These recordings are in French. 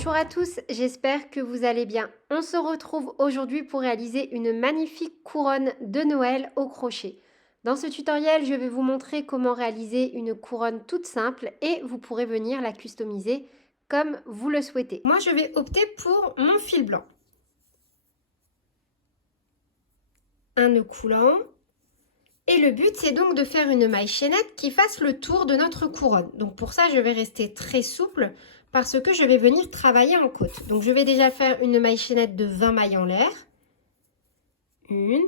Bonjour à tous, j'espère que vous allez bien. On se retrouve aujourd'hui pour réaliser une magnifique couronne de Noël au crochet. Dans ce tutoriel, je vais vous montrer comment réaliser une couronne toute simple et vous pourrez venir la customiser comme vous le souhaitez. Moi, je vais opter pour mon fil blanc. Un nœud coulant. Et le but, c'est donc de faire une maille chaînette qui fasse le tour de notre couronne. Donc pour ça, je vais rester très souple parce que je vais venir travailler en côte. Donc je vais déjà faire une maille chaînette de 20 mailles en l'air. 1,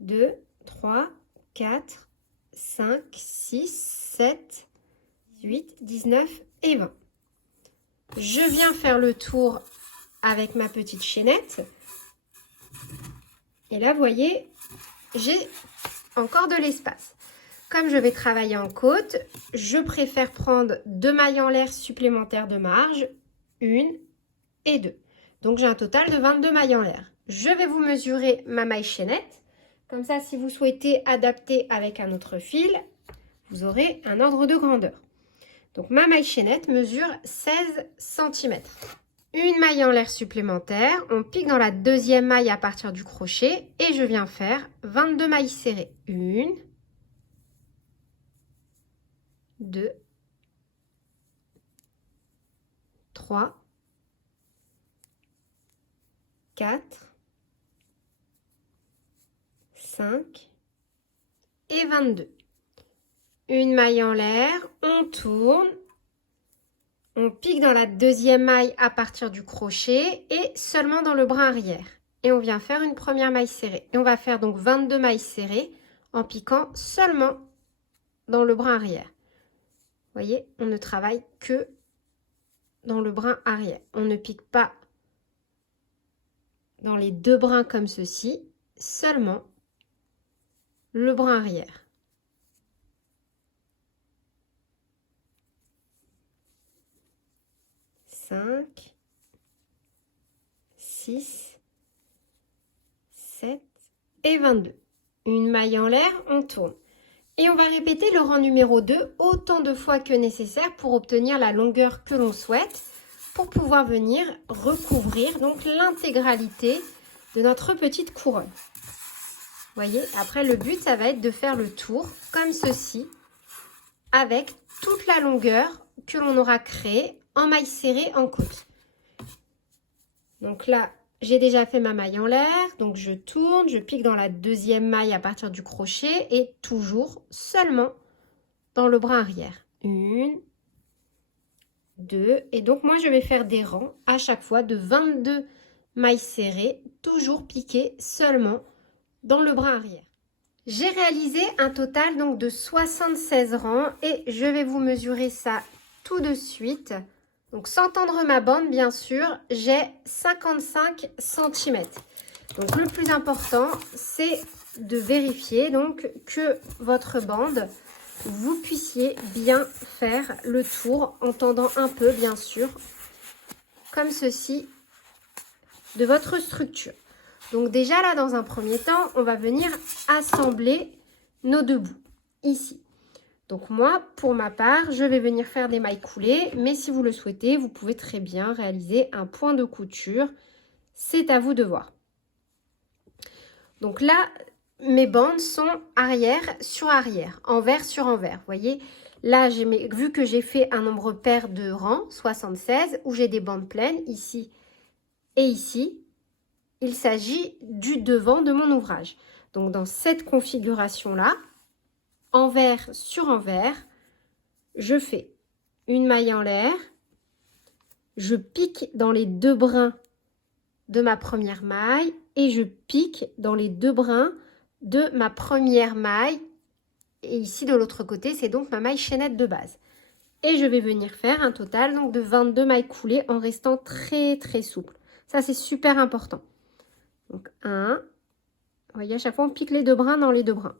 2, 3, 4, 5, 6, 7, 8, 19 et 20. Je viens faire le tour avec ma petite chaînette. Et là, vous voyez, j'ai encore de l'espace. Comme je vais travailler en côte, je préfère prendre 2 mailles en l'air supplémentaires de marge, 1 et 2. Donc j'ai un total de 22 mailles en l'air. Je vais vous mesurer ma maille chaînette. Comme ça, si vous souhaitez adapter avec un autre fil, vous aurez un ordre de grandeur. Donc ma maille chaînette mesure 16 cm. Une maille en l'air supplémentaire, on pique dans la deuxième maille à partir du crochet et je viens faire 22 mailles serrées. 1, 2, 3, 4, 5 et 22. Une maille en l'air, on tourne, on pique dans la deuxième maille à partir du crochet et seulement dans le brin arrière. Et on vient faire une première maille serrée. Et on va faire donc 22 mailles serrées en piquant seulement dans le brin arrière. Vous voyez, on ne travaille que dans le brin arrière. On ne pique pas dans les deux brins comme ceci, seulement le brin arrière. Cinq, 6, 7 et 22. Une maille en l'air, on tourne. Et on va répéter le rang numéro 2 autant de fois que nécessaire pour obtenir la longueur que l'on souhaite, pour pouvoir venir recouvrir donc l'intégralité de notre petite couronne. Vous voyez, après le but, ça va être de faire le tour comme ceci, avec toute la longueur que l'on aura créée en maille serrée en côte. Donc là, j'ai déjà fait ma maille en l'air, donc je tourne, je pique dans la deuxième maille à partir du crochet et toujours seulement dans le brin arrière. 1, 2, et donc moi je vais faire des rangs à chaque fois de 22 mailles serrées, toujours piquées seulement dans le brin arrière. J'ai réalisé un total donc de 76 rangs et je vais vous mesurer ça tout de suite. Donc sans tendre ma bande bien sûr, j'ai 55 cm. Donc le plus important, c'est de vérifier donc que votre bande, vous puissiez bien faire le tour en tendant un peu bien sûr, comme ceci, de votre structure. Donc déjà là, dans un premier temps, on va venir assembler nos deux bouts ici. Donc moi, pour ma part, je vais venir faire des mailles coulées, mais si vous le souhaitez, vous pouvez très bien réaliser un point de couture. C'est à vous de voir. Donc là, mes bandes sont arrière sur arrière, envers sur envers. Vous voyez, là, vu que j'ai fait un nombre pair de rangs, 76, où j'ai des bandes pleines ici et ici, il s'agit du devant de mon ouvrage. Donc dans cette configuration-là, envers sur envers, je fais une maille en l'air, je pique dans les deux brins de ma première maille et je pique dans les deux brins de ma première maille. Et ici de l'autre côté, c'est donc ma maille chaînette de base. Et je vais venir faire un total donc de 22 mailles coulées en restant très très souple. Ça, c'est super important. Donc 1, vous voyez, à chaque fois, on pique les deux brins dans les deux brins.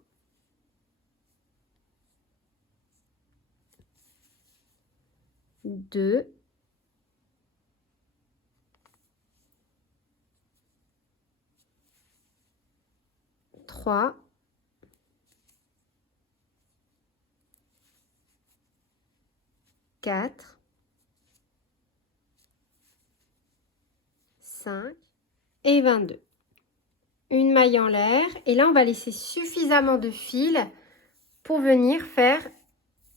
2, 3, 4, 5 et 22. Une maille en l'air et là on va laisser suffisamment de fil pour venir faire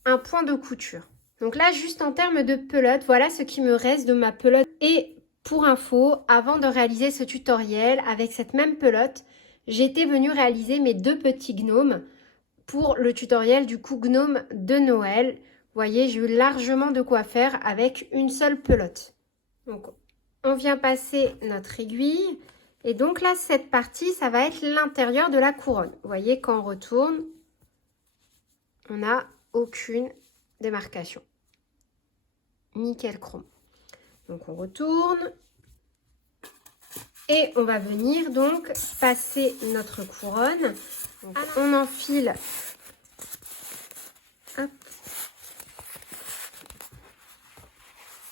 un point de couture. Donc là, juste en termes de pelote, voilà ce qui me reste de ma pelote. Et pour info, avant de réaliser ce tutoriel avec cette même pelote, j'étais venue réaliser mes 2 petits gnomes pour le tutoriel du coup gnome de Noël. Vous voyez, j'ai eu largement de quoi faire avec une seule pelote. Donc, on vient passer notre aiguille. Et donc là, cette partie, ça va être l'intérieur de la couronne. Vous voyez, quand on retourne, on n'a aucune démarcation. Nickel chrome. Donc on retourne et on va venir donc passer notre couronne. Donc, on enfile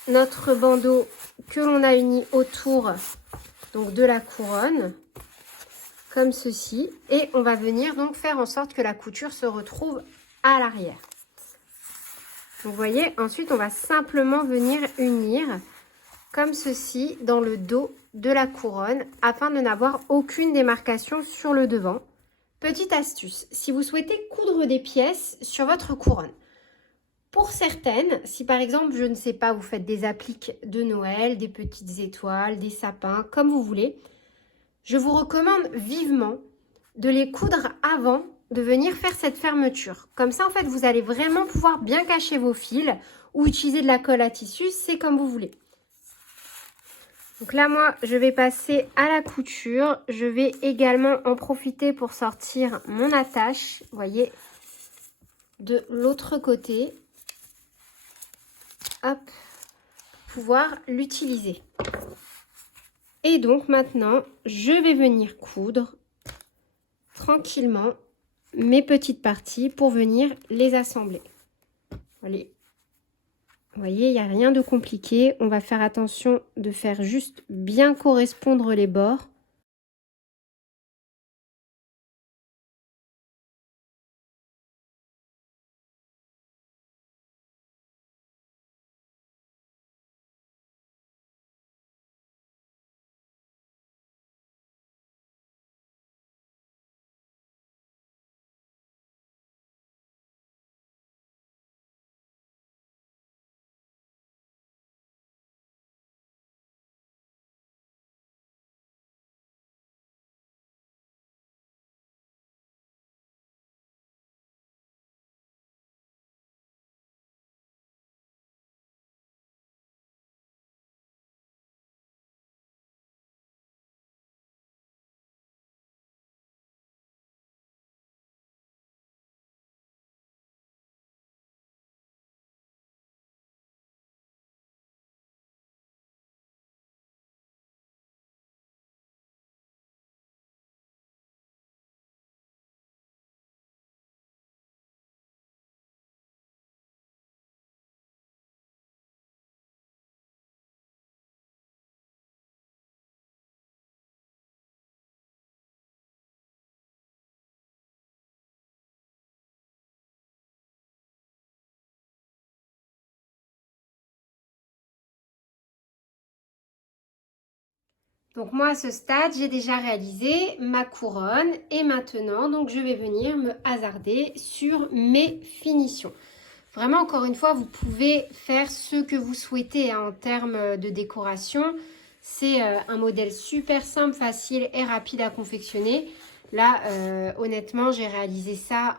notre bandeau que l'on a uni autour donc de la couronne comme ceci et on va venir donc faire en sorte que la couture se retrouve à l'arrière. Vous voyez, ensuite on va simplement venir unir comme ceci dans le dos de la couronne afin de n'avoir aucune démarcation sur le devant. Petite astuce, si vous souhaitez coudre des pièces sur votre couronne, pour certaines, si par exemple, je ne sais pas, vous faites des appliques de Noël, des petites étoiles, des sapins, comme vous voulez, je vous recommande vivement de les coudre avant de venir faire cette fermeture. Comme ça, en fait, vous allez vraiment pouvoir bien cacher vos fils ou utiliser de la colle à tissu, c'est comme vous voulez. Donc là, moi, je vais passer à la couture. Je vais également en profiter pour sortir mon attache, vous voyez, de l'autre côté. Hop, pour pouvoir l'utiliser. Et donc maintenant, je vais venir coudre tranquillement mes petites parties pour venir les assembler. Allez. Vous voyez, il n'y a rien de compliqué. On va faire attention de faire juste bien correspondre les bords. Donc moi à ce stade, j'ai déjà réalisé ma couronne et maintenant, donc je vais venir me hasarder sur mes finitions. Vraiment, encore une fois, vous pouvez faire ce que vous souhaitez en termes de décoration. C'est un modèle super simple, facile et rapide à confectionner. Là, honnêtement, j'ai réalisé ça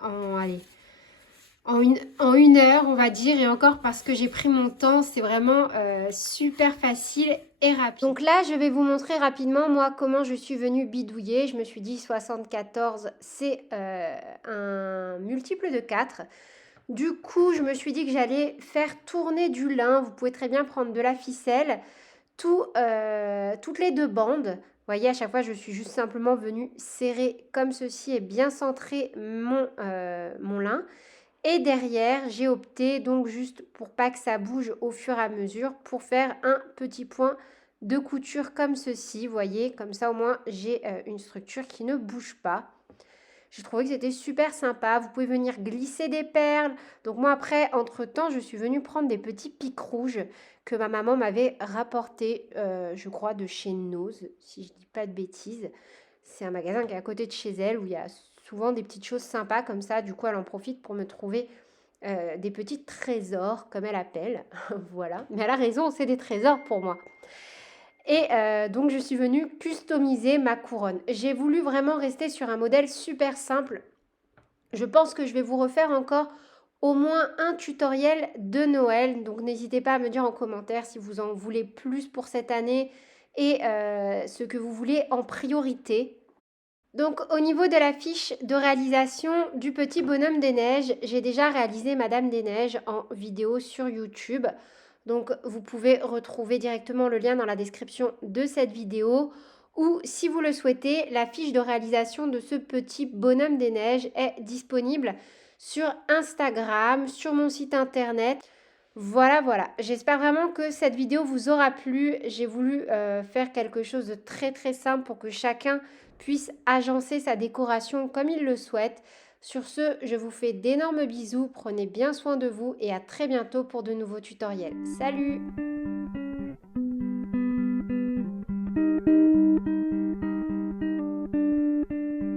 en une heure, on va dire, et encore parce que j'ai pris mon temps, c'est vraiment super facile et rapide. Donc là, je vais vous montrer rapidement, moi, comment je suis venue bidouiller. Je me suis dit 74, c'est un multiple de 4. Du coup, je me suis dit que j'allais faire tourner du lin. Vous pouvez très bien prendre de la ficelle, toutes les 2 bandes. Vous voyez, à chaque fois, je suis juste simplement venue serrer comme ceci et bien centrer mon lin. Et derrière, j'ai opté donc juste pour pas que ça bouge au fur et à mesure pour faire un petit point de couture comme ceci. Vous voyez, comme ça au moins j'ai une structure qui ne bouge pas. J'ai trouvé que c'était super sympa. Vous pouvez venir glisser des perles. Donc moi après, entre-temps, je suis venue prendre des petits pics rouges que ma maman m'avait rapportés, je crois, de chez Nose, si je dis pas de bêtises. C'est un magasin qui est à côté de chez elle où il y a souvent des petites choses sympas comme ça. Du coup, elle en profite pour me trouver des petits trésors, comme elle appelle. Voilà. Mais elle a raison, c'est des trésors pour moi. Et donc, je suis venue customiser ma couronne. J'ai voulu vraiment rester sur un modèle super simple. Je pense que je vais vous refaire encore au moins un tutoriel de Noël. Donc, n'hésitez pas à me dire en commentaire si vous en voulez plus pour cette année et ce que vous voulez en priorité. Donc au niveau de la fiche de réalisation du petit bonhomme des neiges, j'ai déjà réalisé Madame des Neiges en vidéo sur YouTube. Donc vous pouvez retrouver directement le lien dans la description de cette vidéo ou si vous le souhaitez, la fiche de réalisation de ce petit bonhomme des neiges est disponible sur Instagram, sur mon site internet. Voilà, voilà. J'espère vraiment que cette vidéo vous aura plu. J'ai voulu faire quelque chose de très très simple pour que chacun puisse agencer sa décoration comme il le souhaite. Sur ce, je vous fais d'énormes bisous, prenez bien soin de vous et à très bientôt pour de nouveaux tutoriels. Salut!